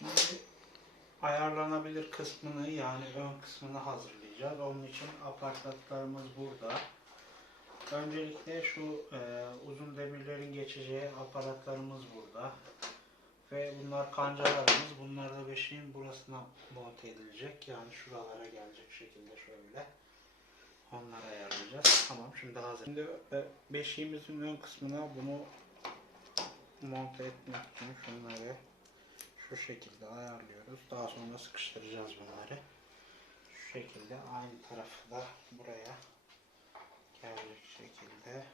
Şimdi ayarlanabilir kısmını yani ön kısmını hazırlayacağız. Onun için aparatlarımız burada. Öncelikle şu e, uzun demirlerin geçeceği aparatlarımız burada. Ve bunlar kancalarımız. Bunlar da beşiğin burasına monte edilecek. Yani şuralara gelecek şekilde şöyle. Onları ayarlayacağız. Tamam şimdi hazır. Şimdi e, beşiğimizin ön kısmına bunu monte etmek için şunları şu şekilde ayarlıyoruz. Daha sonra sıkıştıracağız bunları. Şu şekilde aynı tarafı da buraya gelecek şekilde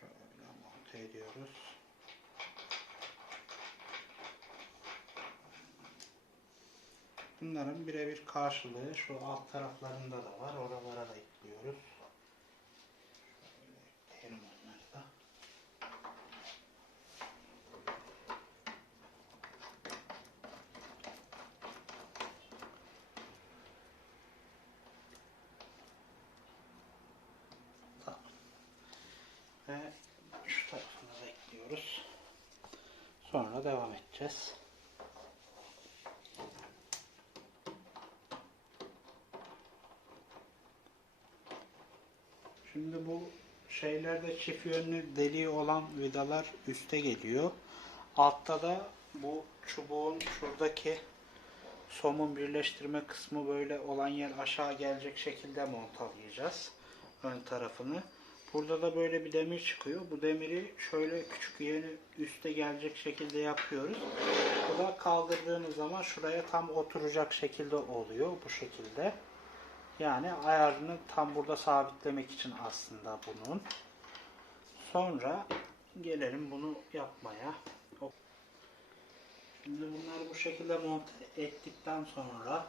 şöyle monte ediyoruz. Bunların birebir karşılığı şu alt taraflarında da var. Oralara da ekliyoruz. Şöyle ekleyelim onları da. Tamam. Ve şu tarafını da ekliyoruz. Devam edeceğiz. Şimdi bu şeylerde çift yönlü deliği olan vidalar üste geliyor. Altta da bu çubuğun şuradaki somun birleştirme kısmı böyle olan yer aşağı gelecek şekilde montalayacağız ön tarafını. Burada da böyle bir demir çıkıyor. Bu demiri şöyle küçük yeni üste gelecek şekilde yapıyoruz. Bu da kaldırdığınız zaman şuraya tam oturacak şekilde oluyor bu şekilde. Yani ayarını tam burada sabitlemek için aslında bunun. Sonra gelelim bunu yapmaya. Şimdi bunları bu şekilde monte ettikten sonra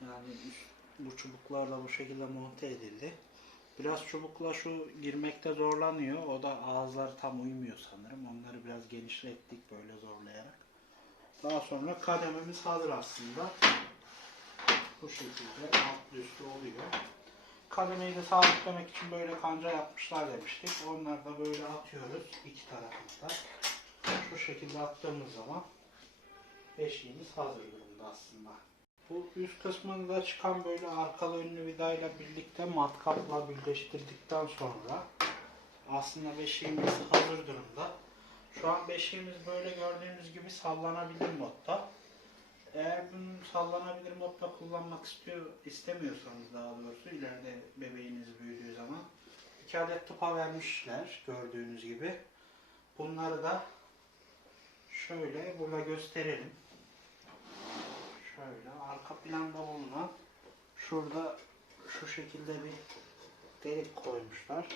yani bu çubuklarla bu şekilde monte edildi. Biraz çubukla şu girmekte zorlanıyor. O da ağızları tam uymuyor sanırım. Onları biraz genişlettik böyle zorlayarak. Daha sonra kadememiz hazır aslında. Bu şekilde altlı üstlü oluyor. Kademeyi de sabitlemek için böyle kanca yapmışlar demiştik. Onları da böyle atıyoruz iki tarafında. Şu şekilde attığımız zaman beşiğimiz hazır durumda aslında. Bu üst kısmında çıkan böyle arkalı önlü vidayla birlikte matkapla birleştirdikten sonra aslında beşiğimiz hazır durumda. Şu an beşiğimiz böyle gördüğünüz gibi sallanabilir modda. Eğer bunu sallanabilir modda kullanmak istiyor istemiyorsanız daha doğrusu ileride bebeğiniz büyüdüğü zaman iki adet tıpa vermişler gördüğünüz gibi. Bunları da şöyle burada gösterelim. Şöyle arka planda bulunan şurada şu şekilde bir delik koymuşlar.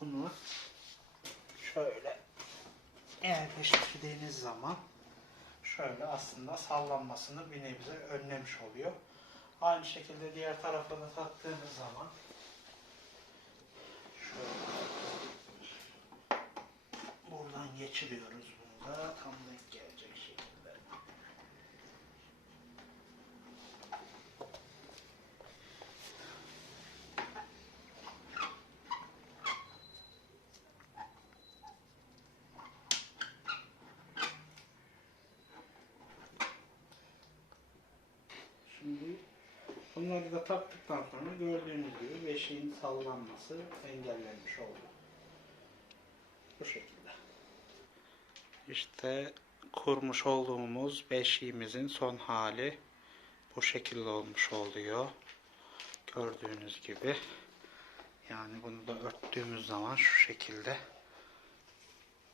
Bunu şöyle yerleştirdiğiniz zaman şöyle aslında sallanmasını bir nebze önlemiş oluyor. Aynı şekilde diğer tarafa da taktığınız zaman şöyle buradan geçiriyoruz bunu da tam denk gelecek şekilde. Şimdi bunları da taktıktan sonra gördüğünüz gibi beşiğin sallanması engellenmiş oldu. Bu şekilde. İşte kurmuş olduğumuz beşiğimizin son hali bu şekilde olmuş oluyor. Gördüğünüz gibi. Yani bunu da örttüğümüz zaman şu şekilde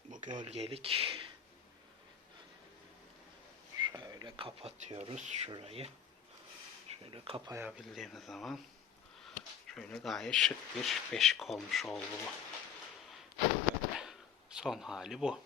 bu gölgelik şöyle kapatıyoruz şurayı. Şöyle kapayabildiğimiz zaman şöyle gayet şık bir beşik olmuş oldu bu. Son hali bu.